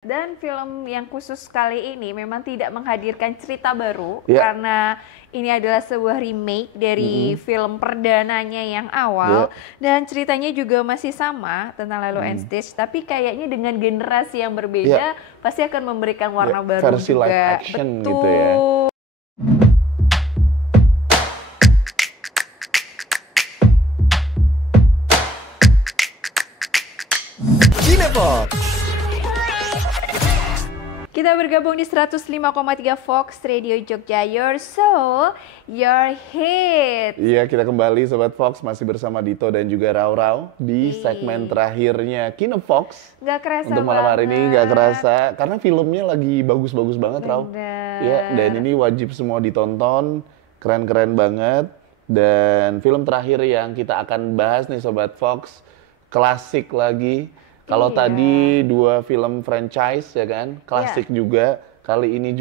Dan film yang khusus kali ini memang tidak menghadirkan cerita baru Yeah. karena ini adalah sebuah remake dari film perdananya yang awal dan ceritanya juga masih sama tentang Lilo and Stitch, tapi kayaknya dengan generasi yang berbeda pasti akan memberikan warna baru versi juga. live action Betul. gitu ya. Cinefox. Kita bergabung di 105,3 Fox Radio Jogja, your soul, your hit. Iya, kita kembali Sobat Fox, masih bersama Dito dan juga Rau di segmen terakhirnya Cinefox. Gak kerasa untuk malam hari ini gak kerasa, karena filmnya lagi bagus-bagus banget, Rau. Ya, dan ini wajib semua ditonton, keren-keren banget. Dan film terakhir yang kita akan bahas nih Sobat Fox, klasik lagi. Kalau tadi dua film franchise ya kan, klasik juga. Kali ini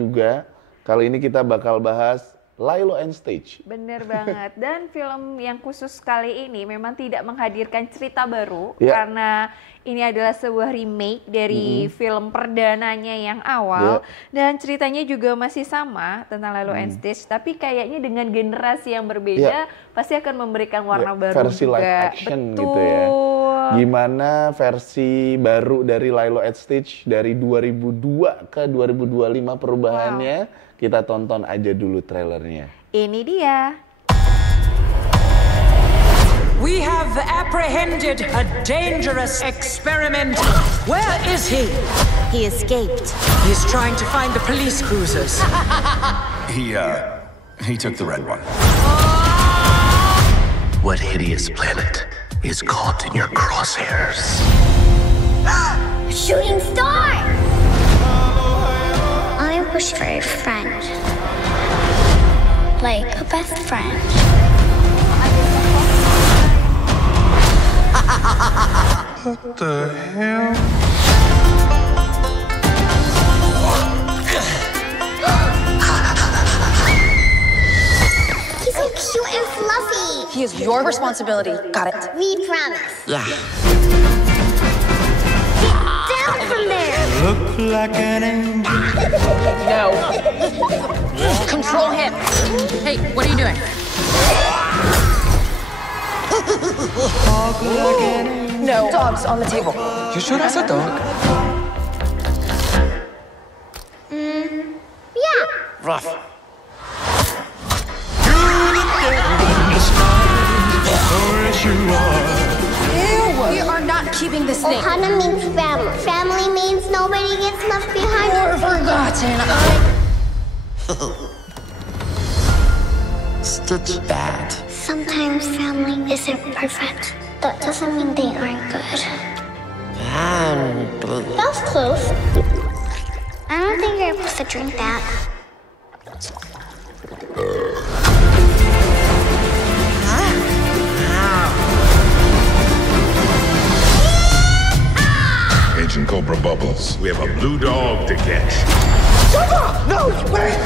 kita bakal bahas Lilo and Stitch. Bener banget. Dan film yang khusus kali ini memang tidak menghadirkan cerita baru karena ini adalah sebuah remake dari film perdananya yang awal dan ceritanya juga masih sama tentang Lilo and Stitch, tapi kayaknya dengan generasi yang berbeda pasti akan memberikan warna baru versi juga. Live action gitu ya. Gimana versi baru dari Lilo and Stitch dari 2002 ke 2025 perubahannya? Kita tonton aja dulu trailernya. Ini dia. We have apprehended a dangerous experiment. Where is he? He escaped. He's trying to find the police cruisers. He took the red one. What hideous planet is caught in your crosshairs? Shooting star! I wish for a friend. Like a best friend. What the hell? He's so cute and fluffy. He is your responsibility. Got it. We promise. Yeah. Get down from there. Look like an angel. No. Control him. Hey, what are you doing? No. Dogs on the table. You sure that's a dog? Yeah. Rough. We are not keeping this thing. Ohana means family. Family means nobody gets left behind. Or forgotten. Stitch bad. Sometimes family isn't perfect. That doesn't mean they aren't good. That's close. I don't think you're supposed to drink that. Agent Cobra Bubbles. We have a blue dog to catch. No, wait! No.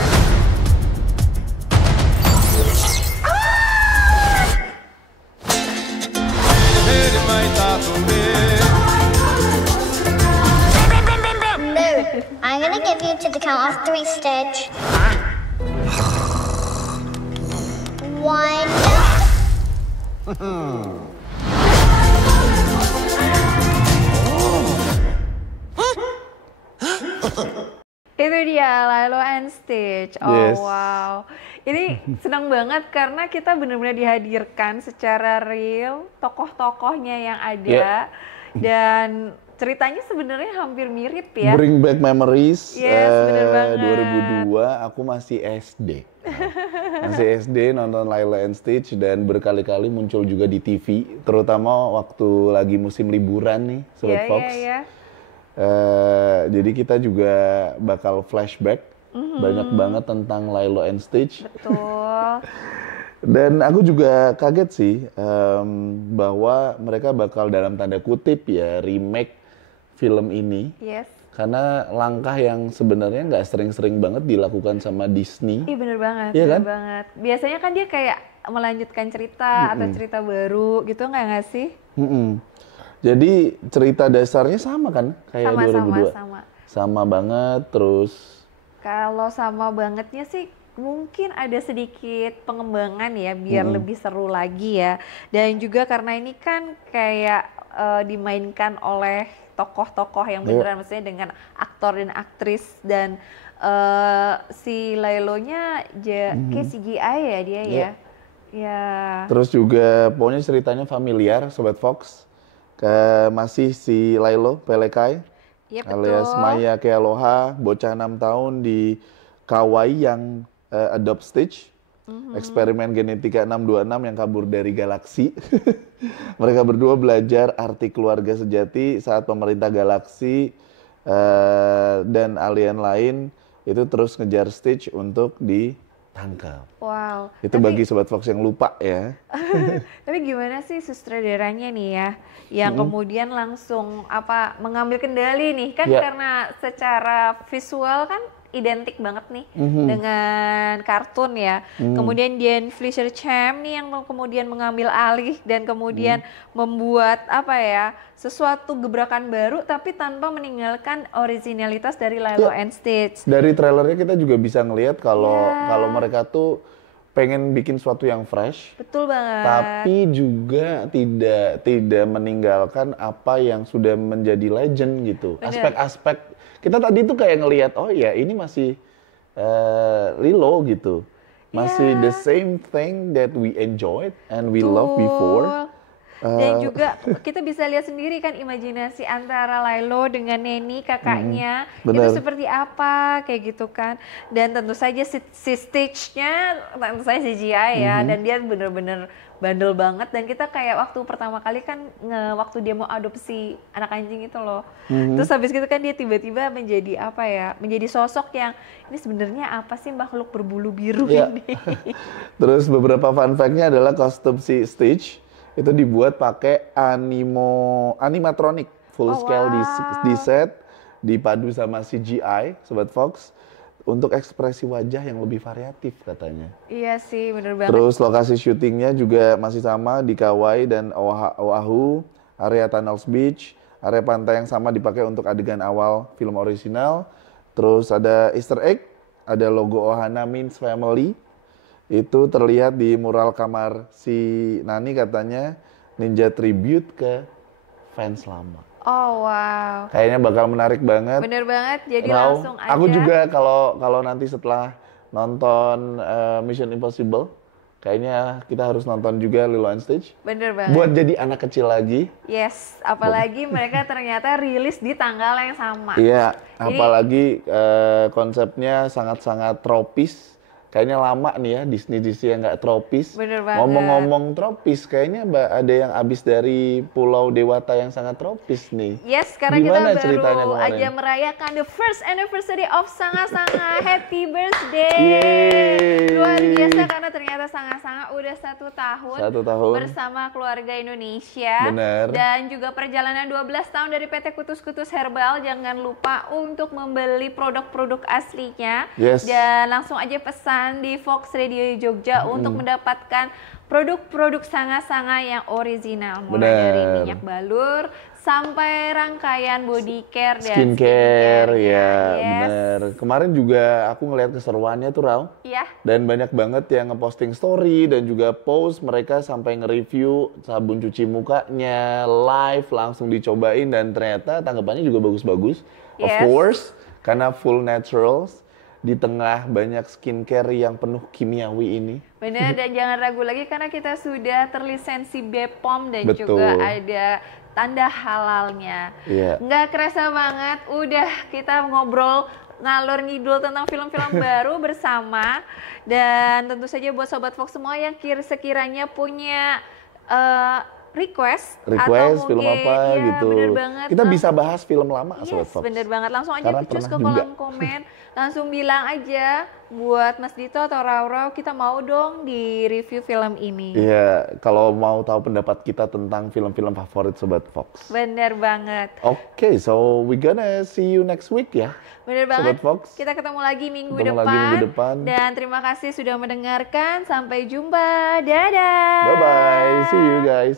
I'm gonna give you to the count of 3, Stitch. 1. Itu dia Lilo and Stitch. Oh wow. Ini senang banget karena kita benar-benar dihadirkan secara real tokoh-tokohnya yang ada dan ceritanya sebenarnya hampir mirip ya. Bring back memories. Yes, bener banget. 2002 aku masih SD. Masih SD nonton Lilo and Stitch dan berkali-kali muncul juga di TV, terutama waktu lagi musim liburan nih Sobat Fox. Jadi kita juga bakal flashback banyak banget tentang Lilo and Stitch. Betul. Dan aku juga kaget sih bahwa mereka bakal dalam tanda kutip ya remake film ini. Yes. Karena langkah yang sebenarnya nggak sering-sering banget dilakukan sama Disney. Iya bener banget, Iya bener kan? banget. Biasanya kan dia kayak melanjutkan cerita atau cerita baru gitu nggak sih? Jadi cerita dasarnya sama kan kayak Sama, 2002. sama. sama banget, terus kalau sama bangetnya sih mungkin ada sedikit pengembangan ya biar lebih seru lagi ya. Dan juga karena ini kan kayak dimainkan oleh tokoh-tokoh yang beneran, maksudnya dengan aktor dan aktris, dan si Lailonya kayak CGI ya dia ya. Ya. Terus juga pokoknya ceritanya familiar Sobat Fox. Masih si Lailo Pelekai alias Maya Kealoha, bocah 6 tahun di Kauai yang adopt Stitch, eksperimen genetika 626 yang kabur dari galaksi. Mereka berdua belajar arti keluarga sejati saat pemerintah galaksi dan alien lain itu terus ngejar Stitch untuk ditangkap. Wow. Itu bagi Sobat Fox yang lupa ya. Tapi gimana sih sutradaranya nih ya, yang kemudian langsung mengambil kendali nih kan, karena secara visual kan identik banget nih dengan kartun ya. Kemudian Diane Fleischer-Champ nih yang kemudian mengambil alih dan kemudian membuat sesuatu gebrakan baru tapi tanpa meninggalkan originalitas dari Lilo and Stitch. Dari trailernya kita juga bisa ngelihat kalau mereka tuh pengen bikin sesuatu yang fresh. Betul banget. Tapi juga tidak meninggalkan apa yang sudah menjadi legend gitu. Aspek-aspek kita tadi tuh kayak ngelihat, oh ya ini masih Lilo gitu. Masih the same thing that we enjoyed and we loved before. Dan juga kita bisa lihat sendiri kan imajinasi antara Lilo dengan Neni kakaknya itu seperti apa kayak gitu kan. Dan tentu saja si Stitch-nya tentu saja CGI ya, dan dia bener-bener bandel banget. Dan kita kayak waktu pertama kali kan waktu dia mau adopsi anak anjing itu loh. Terus habis gitu kan dia tiba-tiba menjadi menjadi sosok yang ini sebenarnya apa sih makhluk berbulu biru ini. Terus beberapa fun fact-nya adalah kostum si Stitch itu dibuat pakai animatronic full scale di set, dipadu sama CGI Sobat Fox untuk ekspresi wajah yang lebih variatif katanya. Iya sih, bener banget. Terus lokasi syutingnya juga masih sama di Kauai dan Oahu, area Tunnels Beach, area pantai yang sama dipakai untuk adegan awal film original. Terus ada Easter egg, ada logo Ohana Means Family. Itu terlihat di mural kamar si Nani katanya, ninja tribute ke fans lama. Oh wow. Kayaknya bakal menarik banget. Bener banget, jadi langsung aja. Aku juga kalau nanti setelah nonton Mission Impossible, kayaknya kita harus nonton juga Lilo and Stitch. Bener banget. Buat jadi anak kecil lagi. Yes, apalagi mereka ternyata rilis di tanggal yang sama. Iya, apalagi konsepnya sangat-sangat tropis. Kayaknya lama nih ya Disney yang nggak tropis. Bener banget. Ngomong-ngomong tropis, kayaknya ada yang abis dari Pulau Dewata yang sangat tropis nih. Yes, karena Gimana kita baru kemarin? aja merayakan the first anniversary of Sanga-Sanga. Happy birthday! Yeay. Luar biasa karena ternyata Sanga-Sanga udah 1 tahun. 1 tahun. Bersama keluarga Indonesia. Bener. Dan juga perjalanan 12 tahun dari PT Kutus-Kutus Herbal. Jangan lupa untuk membeli produk-produk aslinya. Yes. Dan langsung aja pesan di Fox Radio Jogja untuk mendapatkan produk-produk Sanga-Sanga yang original, mulai dari minyak balur sampai rangkaian body care dan skincare. Ya, yes. bener. Kemarin juga aku ngeliat keseruannya tuh, Rau. Iya. Dan banyak banget yang ngeposting story dan juga post mereka sampai nge-review sabun cuci mukanya live, langsung dicobain dan ternyata tanggapannya juga bagus-bagus. Of course, karena full naturals. Di tengah banyak skincare yang penuh kimiawi ini. Benar, dan jangan ragu lagi karena kita sudah terlisensi BPOM dan juga ada tanda halalnya. Nggak kerasa banget, udah kita ngobrol ngalor ngidul tentang film-film baru bersama. Dan tentu saja buat Sobat Fox semua yang sekiranya punya request atau mungkin, film apa gitu. Bener banget. Kita bisa bahas film lama Sobat Fox. Bener banget. Langsung aja cus ke kolom komen. Langsung bilang aja buat Mas Dito atau Rau-Rau, kita mau dong di review film ini. Iya, kalau mau tahu pendapat kita tentang film-film favorit Sobat Fox. Bener banget. Oke, so we gonna see you next week ya. Bener banget. Sobat Fox. Kita ketemu lagi minggu depan. Dan terima kasih sudah mendengarkan. Sampai jumpa. Dadah. Bye-bye. See you guys.